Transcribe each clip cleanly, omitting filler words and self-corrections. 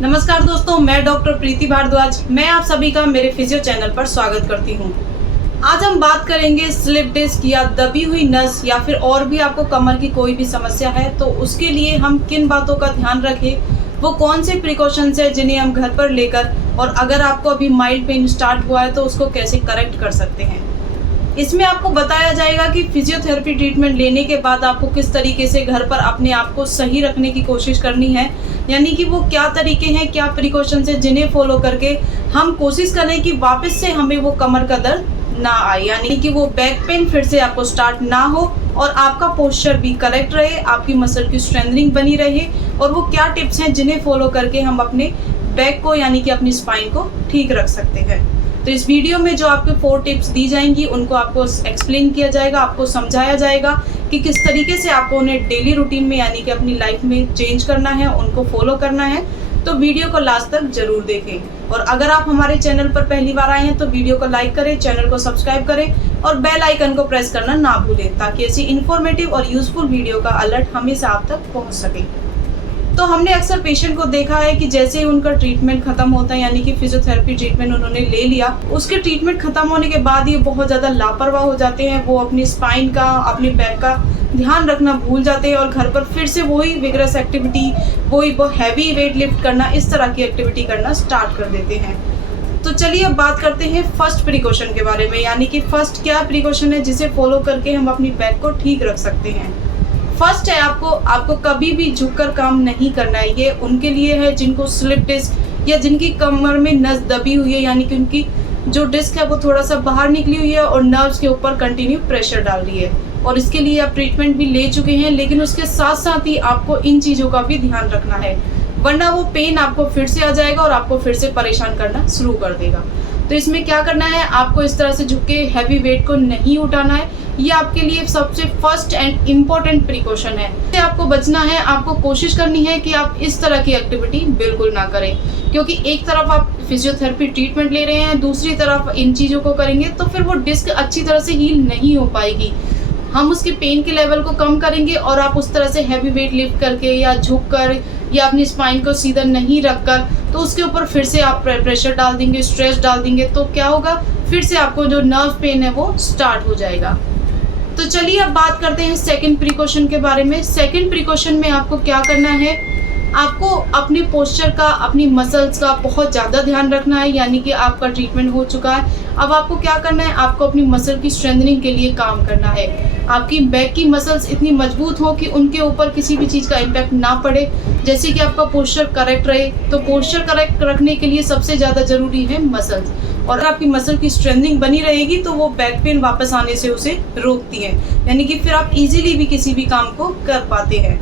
नमस्कार दोस्तों, मैं डॉक्टर प्रीति भारद्वाज। मैं आप सभी का मेरे फिजियो चैनल पर स्वागत करती हूँ। आज हम बात करेंगे स्लिप डिस्क या दबी हुई नस या फिर और भी आपको कमर की कोई भी समस्या है तो उसके लिए हम किन बातों का ध्यान रखें, वो कौन से प्रिकॉशंस है जिन्हें हम घर पर लेकर और अगर आपको अभी माइल्ड पेन स्टार्ट हुआ है तो उसको कैसे करेक्ट कर सकते हैं। इसमें आपको बताया जाएगा कि फिजियोथेरेपी ट्रीटमेंट लेने के बाद आपको किस तरीके से घर पर अपने आप को सही रखने की कोशिश करनी है, यानी कि वो क्या तरीके हैं, क्या प्रिकॉशंस हैं जिन्हें फॉलो करके हम कोशिश करें कि वापस से हमें वो कमर का दर्द ना आए, यानी कि वो बैक पेन फिर से आपको स्टार्ट ना हो और आपका पोस्चर भी करेक्ट रहे, आपकी मसल की स्ट्रेंथनिंग बनी रहे। और वो क्या टिप्स हैं जिन्हें फॉलो करके हम अपने बैक को यानी कि अपनी स्पाइन को ठीक रख सकते हैं। तो इस वीडियो में जो आपको 4 टिप्स दी जाएंगी उनको आपको एक्सप्लेन किया जाएगा, आपको समझाया जाएगा कि किस तरीके से आपको उन्हें डेली रूटीन में यानी कि अपनी लाइफ में चेंज करना है, उनको फॉलो करना है। तो वीडियो को लास्ट तक जरूर देखें और अगर आप हमारे चैनल पर पहली बार आए हैं तो वीडियो को लाइक करें, चैनल को सब्सक्राइब करें और बेल आइकन को प्रेस करना ना भूलें ताकि ऐसी इन्फॉर्मेटिव और यूजफुल वीडियो का अलर्ट हमेशा आप तक पहुँच सके। तो हमने अक्सर पेशेंट को देखा है कि जैसे ही उनका ट्रीटमेंट खत्म होता है, यानी कि फिजियोथेरेपी ट्रीटमेंट उन्होंने ले लिया, उसके ट्रीटमेंट खत्म होने के बाद ये बहुत ज़्यादा लापरवाह हो जाते हैं। वो अपनी स्पाइन का, अपनी बैक का ध्यान रखना भूल जाते हैं और घर पर फिर से वही विगरस एक्टिविटी, वही हैवी वेट लिफ्ट करना, इस तरह की एक्टिविटी करना स्टार्ट कर देते हैं। तो चलिए अब बात करते हैं फर्स्ट प्रिकॉशन के बारे में, यानी कि फर्स्ट क्या प्रिकॉशन है जिसे फॉलो करके हम अपनी बैक को ठीक रख सकते हैं। फर्स्ट है आपको कभी भी झुककर काम नहीं करना है। ये उनके लिए है जिनको स्लिप डिस्क या जिनकी कमर में नस दबी हुई है, यानी कि उनकी जो डिस्क है वो थोड़ा सा बाहर निकली हुई है और नर्व्स के ऊपर कंटिन्यू प्रेशर डाल रही है और इसके लिए आप ट्रीटमेंट भी ले चुके हैं, लेकिन उसके साथ साथ ही आपको इन चीज़ों का भी ध्यान रखना है, वरना वो पेन आपको फिर से आ जाएगा और आपको फिर से परेशान करना शुरू कर देगा। तो इसमें क्या करना है, आपको इस तरह से झुक के हैवी वेट को नहीं उठाना है। ये आपके लिए सबसे फर्स्ट एंड इम्पोर्टेंट प्रिकॉशन है। इससे आपको बचना है, आपको कोशिश करनी है कि आप इस तरह की एक्टिविटी बिल्कुल ना करें, क्योंकि एक तरफ आप फिजियोथेरेपी ट्रीटमेंट ले रहे हैं, दूसरी तरफ इन चीज़ों को करेंगे तो फिर वो डिस्क अच्छी तरह से हील नहीं हो पाएगी। हम उसके पेन के लेवल को कम करेंगे और आप उस तरह से हैवी वेट लिफ्ट करके या झुक कर या अपनी स्पाइन को सीधा नहीं रखकर तो उसके ऊपर फिर से आप प्रेशर डाल देंगे, स्ट्रेस डाल देंगे, तो क्या होगा, फिर से आपको जो नर्व पेन है वो स्टार्ट हो जाएगा। तो चलिए अब बात करते हैं सेकंड प्रिकॉशन के बारे में। सेकंड प्रिकॉशन में आपको क्या करना है, आपको अपने पोस्चर का, अपनी मसल्स का बहुत ज़्यादा ध्यान रखना है, यानी कि आपका ट्रीटमेंट हो चुका है। अब आपको क्या करना है, आपको अपनी मसल की स्ट्रेंथनिंग के लिए काम करना है। आपकी बैक की मसल्स इतनी मजबूत हो कि उनके ऊपर किसी भी चीज़ का इम्पैक्ट ना पड़े, जैसे कि आपका पोस्चर करेक्ट रहे। तो पोस्चर करेक्ट रखने के लिए सबसे ज़्यादा ज़रूरी है मसल्स, और आपकी मसल की स्ट्रेंथनिंग बनी रहेगी तो वो बैक पेन वापस आने से उसे रोकती है, यानी कि फिर आप इजीली भी किसी भी काम को कर पाते हैं।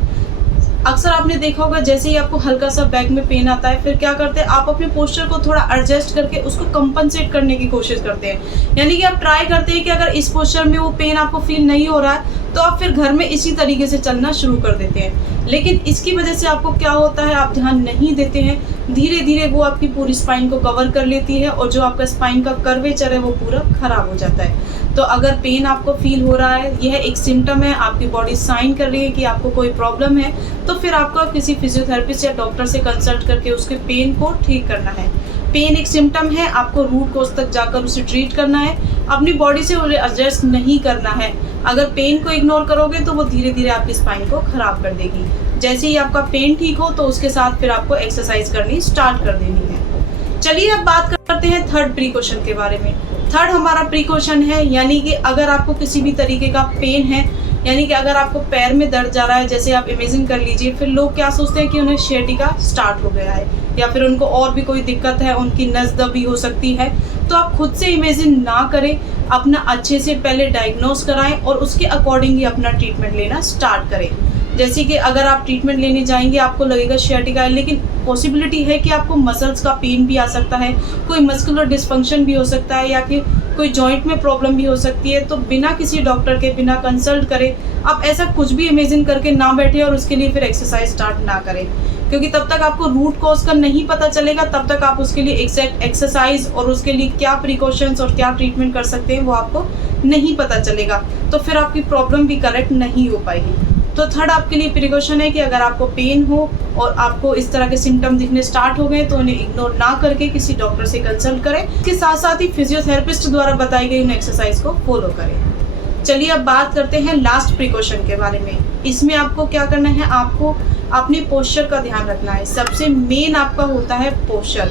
अक्सर आपने देखा होगा जैसे ही आपको हल्का सा बैक में पेन आता है, फिर क्या करते हैं, आप अपने पोस्चर को थोड़ा एडजस्ट करके उसको कंपनसेट करने की कोशिश करते हैं, यानी कि आप ट्राई करते हैं कि अगर इस पोस्चर में वो पेन आपको फील नहीं हो रहा है तो आप फिर घर में इसी तरीके से चलना शुरू कर देते हैं। लेकिन इसकी वजह से आपको क्या होता है, आप ध्यान नहीं देते हैं, धीरे धीरे वो आपकी पूरी स्पाइन को कवर कर लेती है और जो आपका स्पाइन का कर्वेचर है वो पूरा खराब हो जाता है। तो अगर पेन आपको फील हो रहा है, यह एक सिम्टम है, आपकी बॉडी साइन कर रही है कि आपको कोई प्रॉब्लम है, तो फिर आपको किसी फिजियोथेरेपिस्ट या डॉक्टर से कंसल्ट करके उसके पेन को ठीक करना है। पेन एक सिम्टम है, आपको रूट कोज तक जाकर उसे ट्रीट करना है, अपनी बॉडी से उसे एडजस्ट नहीं करना है। अगर पेन को इग्नोर करोगे तो वो धीरे धीरे आपकी स्पाइन को खराब कर देगी। जैसे ही आपका पेन ठीक हो तो उसके साथ फिर आपको एक्सरसाइज करनी स्टार्ट कर देनी है। चलिए अब बात करते हैं थर्ड प्रिकॉशन के बारे में। थर्ड हमारा प्रिकॉशन है, यानी कि अगर आपको किसी भी तरीके का पेन है, यानी कि अगर आपको पैर में दर्द जा रहा है, जैसे आप इमेजिन कर लीजिए, फिर लोग क्या सोचते हैं कि उन्हें sciatica स्टार्ट हो गया है या फिर उनको और भी कोई दिक्कत है, उनकी नस दबी हो सकती है। तो आप खुद से इमेजिन ना करें, अपना अच्छे से पहले डायग्नोस कराएं और उसके अकॉर्डिंग ही अपना ट्रीटमेंट लेना स्टार्ट करें। जैसे कि अगर आप ट्रीटमेंट लेने जाएंगे आपको लगेगा sciatica है, लेकिन पॉसिबिलिटी है कि आपको मसल्स का पेन भी आ सकता है, कोई मस्कुलर डिस्फंक्शन भी हो सकता है या कि कोई जॉइंट में प्रॉब्लम भी हो सकती है। तो बिना किसी डॉक्टर के, बिना कंसल्ट करे आप ऐसा कुछ भी इमेजिन करके ना बैठे और उसके लिए फिर एक्सरसाइज स्टार्ट ना करें, क्योंकि तब तक आपको रूट कॉज का नहीं पता चलेगा, तब तक आप उसके लिए एग्जैक्ट एक्सरसाइज और उसके लिए क्या प्रिकॉशंस और क्या ट्रीटमेंट कर सकते हैं वो आपको नहीं पता चलेगा, तो फिर आपकी प्रॉब्लम भी करेक्ट नहीं हो पाएगी। तो थर्ड आपके लिए प्रिकॉशन है कि अगर आपको पेन हो और आपको इस तरह के सिम्टम दिखने स्टार्ट हो गए तो उन्हें इग्नोर ना करके किसी डॉक्टर से कंसल्ट करें। इसके साथ साथ ही फिजियोथेरेपिस्ट द्वारा बताई गई उन एक्सरसाइज को फॉलो करें। चलिए अब बात करते हैं लास्ट प्रिकॉशन के बारे में। इसमें आपको क्या करना है, आपको अपने पोस्चर का ध्यान रखना है। सबसे मेन आपका होता है पोस्चर।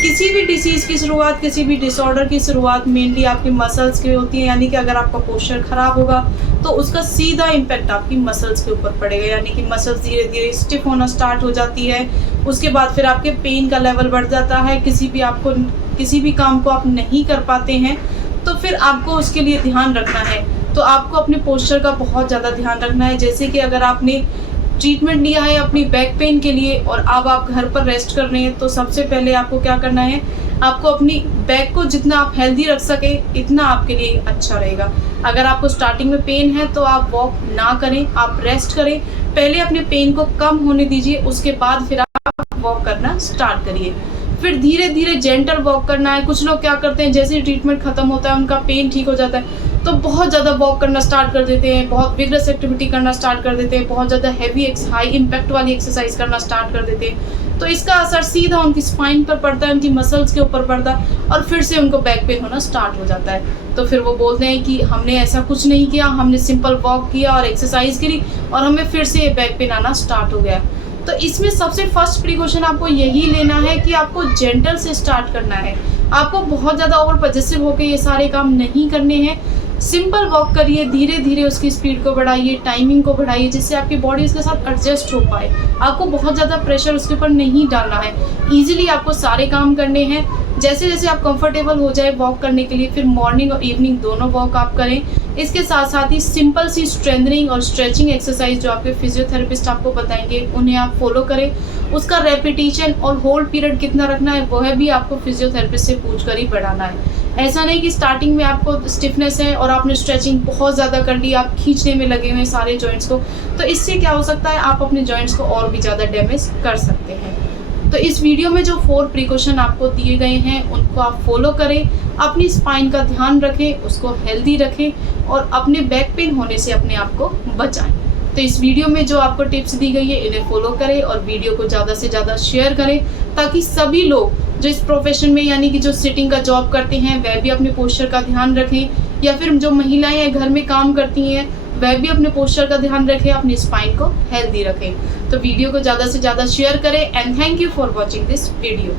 किसी भी डिसीज़ की शुरुआत, किसी भी डिसऑर्डर की शुरुआत मेनली आपकी मसल्स की होती है, यानी कि अगर आपका पोस्चर खराब होगा तो उसका सीधा इम्पैक्ट आपकी मसल्स के ऊपर पड़ेगा, यानी कि मसल्स धीरे धीरे स्टिफ होना स्टार्ट हो जाती है। उसके बाद फिर आपके पेन का लेवल बढ़ जाता है। किसी भी काम को आप नहीं कर पाते हैं तो फिर आपको उसके लिए ध्यान रखना है। तो आपको अपने पोस्चर का बहुत ज़्यादा ध्यान रखना है। जैसे कि अगर आपने ट्रीटमेंट लिया है अपनी बैक पेन के लिए और अब आप घर पर रेस्ट कर रहे हैं, तो सबसे पहले आपको क्या करना है, आपको अपनी बैक को जितना आप हेल्दी रख सके इतना आपके लिए अच्छा रहेगा। अगर आपको स्टार्टिंग में पेन है तो आप वॉक ना करें, आप रेस्ट करें। पहले अपने पेन को कम होने दीजिए, उसके बाद फिर आप वॉक करना स्टार्ट करिए। फिर धीरे धीरे जेंटल वॉक करना है। कुछ लोग क्या करते हैं, जैसे ही ट्रीटमेंट खत्म होता है, उनका पेन ठीक हो जाता है तो बहुत ज़्यादा वॉक करना स्टार्ट कर देते हैं, बहुत विगरस एक्टिविटी करना स्टार्ट कर देते हैं, बहुत ज़्यादा हैवी हाई इम्पैक्ट वाली एक्सरसाइज करना स्टार्ट कर देते हैं। तो इसका असर सीधा उनकी स्पाइन पर पड़ता है, उनकी मसल्स के ऊपर पड़ता है और फिर से उनको बैक पेन होना स्टार्ट हो जाता है। तो फिर वो बोलते हैं कि हमने ऐसा कुछ नहीं किया, हमने सिंपल वॉक किया और एक्सरसाइज करी और हमें फिर से बैक पेन आना स्टार्ट हो गया। तो इसमें सबसे फर्स्ट प्रिकॉशन आपको यही लेना है कि आपको जेंटल से स्टार्ट करना है। आपको बहुत ज़्यादा ओवर पॉजिटिव होकर ये सारे काम नहीं करने हैं। सिंपल वॉक करिए, धीरे धीरे उसकी स्पीड को बढ़ाइए, टाइमिंग को बढ़ाइए, जिससे आपकी बॉडी उसके साथ एडजस्ट हो पाए। आपको बहुत ज़्यादा प्रेशर उसके ऊपर नहीं डालना है। ईजिली आपको सारे काम करने हैं। जैसे जैसे आप कंफर्टेबल हो जाए वॉक करने के लिए, फिर मॉर्निंग और इवनिंग दोनों वॉक आप करें। इसके साथ साथ ही सिंपल सी स्ट्रेंथनिंग और स्ट्रेचिंग एक्सरसाइज जो आपके फिजियोथेरेपिस्ट आपको बताएंगे उन्हें आप फॉलो करें। उसका रेपिटेशन और होल्ड पीरियड कितना रखना है वह भी आपको फिजियोथेरेपिस्ट से पूछ कर ही बढ़ाना है। ऐसा नहीं कि स्टार्टिंग में आपको स्टिफनेस है और आपने स्ट्रेचिंग बहुत ज़्यादा कर ली, आप खींचने में लगे हुए हैं सारे जॉइंट्स को, तो इससे क्या हो सकता है, आप अपने जॉइंट्स को और भी ज़्यादा डैमेज कर सकते हैं। तो इस वीडियो में जो 4 प्रिकॉशन आपको दिए गए हैं उनको आप फॉलो करें, अपनी स्पाइन का ध्यान रखें, उसको हेल्दी रखें और अपने बैक पेन होने से अपने आप को बचाएं। तो इस वीडियो में जो आपको टिप्स दी गई है इन्हें फॉलो करें और वीडियो को ज़्यादा से ज़्यादा शेयर करें, ताकि सभी लोग जो इस प्रोफेशन में यानी कि जो सिटिंग का जॉब करते हैं वह भी अपने पोस्चर का ध्यान रखें, या फिर जो महिलाएं घर में काम करती हैं वह भी अपने पोस्चर का ध्यान रखें, अपनी स्पाइन को हेल्दी रखें। तो वीडियो को ज़्यादा से ज़्यादा शेयर करें and thank you for watching this video.